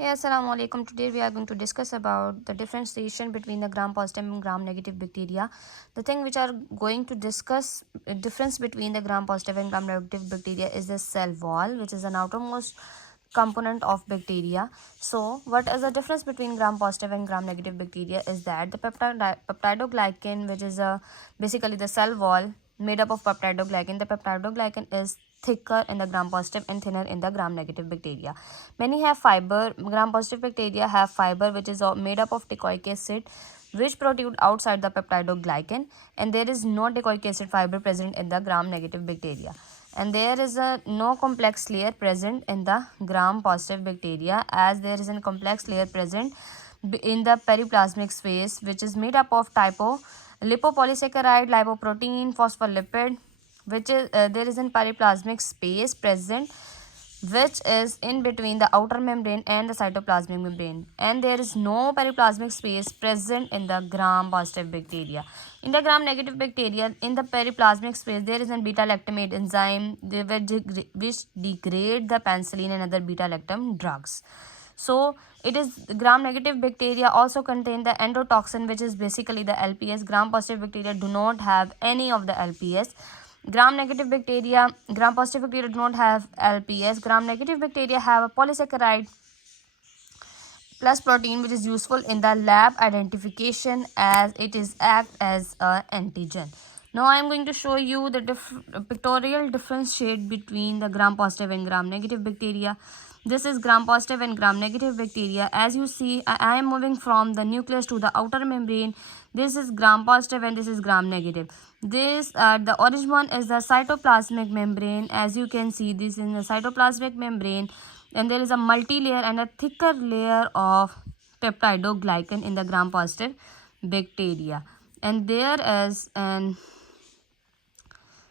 Hey, assalamu alaikum. Today we are going to discuss about the differentiation between the gram-positive and gram-negative bacteria. The thing which are going to discuss difference between the gram-positive and gram-negative bacteria is the cell wall, which is an outermost component of bacteria. So, what is the difference between gram-positive and gram-negative bacteria is that the peptidoglycan, which is basically the cell wall made up of peptidoglycan. The peptidoglycan is thicker in the gram positive and thinner in the gram negative bacteria. Many have fiber. Gram positive bacteria have fiber which is made up of teichoic acid which protrude outside the peptidoglycan, and there is no teichoic acid fiber present in the gram negative bacteria. And there is no complex layer present in the gram positive bacteria, as there is a complex layer present in the periplasmic space which is made up of lipopolysaccharide, lipoprotein, phospholipid, which is there is a periplasmic space present which is in between the outer membrane and the cytoplasmic membrane, and there is no periplasmic space present in the gram positive bacteria. In the gram negative bacteria, in the periplasmic space there is a beta lactamase enzyme which degrade the penicillin and other beta lactam drugs. So it is gram negative bacteria also contain the endotoxin, which is basically the LPS. Gram positive bacteria do not have any of the LPS. Gram positive bacteria do not have LPS. Gram negative bacteria have a polysaccharide plus protein, which is useful in the lab identification as it is act as a antigen. Now I am going to show you the pictorial differentiate between the gram positive and gram negative bacteria. This is gram positive and gram negative bacteria. As you see, I am moving from the nucleus to the outer membrane. This is gram positive and this is gram negative. This the origin one is the cytoplasmic membrane. As you can see, this is the cytoplasmic membrane, and there is a multi-layer and a thicker layer of peptidoglycan in the gram positive bacteria, and there is an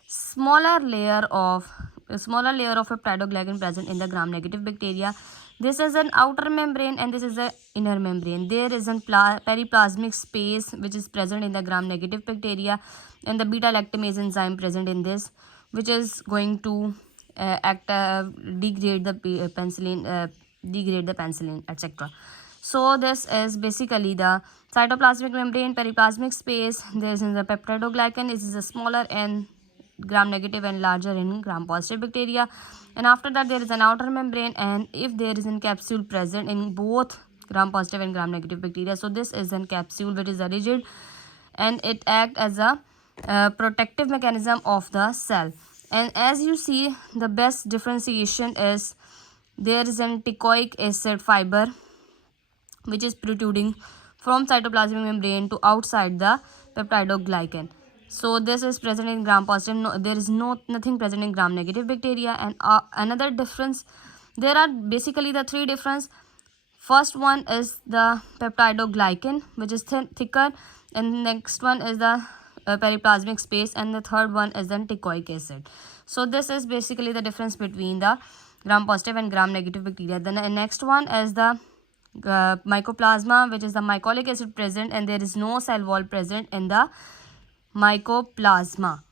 smaller layer of peptidoglycan present in the gram negative bacteria. This is an outer membrane and this is the inner membrane. There is a periplasmic space which is present in the gram negative bacteria, and the beta lactamase enzyme present in this, which is going to degrade the penicillin, etc. So this is basically the cytoplasmic membrane, periplasmic space. There is the peptidoglycan. This is a smaller in gram negative and larger in gram positive bacteria. And after that there is an outer membrane, and if there is a capsule present in both gram positive and gram negative bacteria, so this is a capsule which is a rigid and it acts as a protective mechanism of the cell. And as you see, the best differentiation is there is an teichoic acid fiber which is protruding from cytoplasmic membrane to outside the peptidoglycan. So this is present in gram positive. No, there is nothing present in gram negative bacteria. And another difference, there are basically the three difference. First one is the peptidoglycan, which is thicker, and next one is the periplasmic space, and the third one is the teichoic acid. So this is basically the difference between the gram positive and gram negative bacteria. Then the next one is the mycoplasma, which is the mycolic acid present, and there is no cell wall present in the mycoplasma.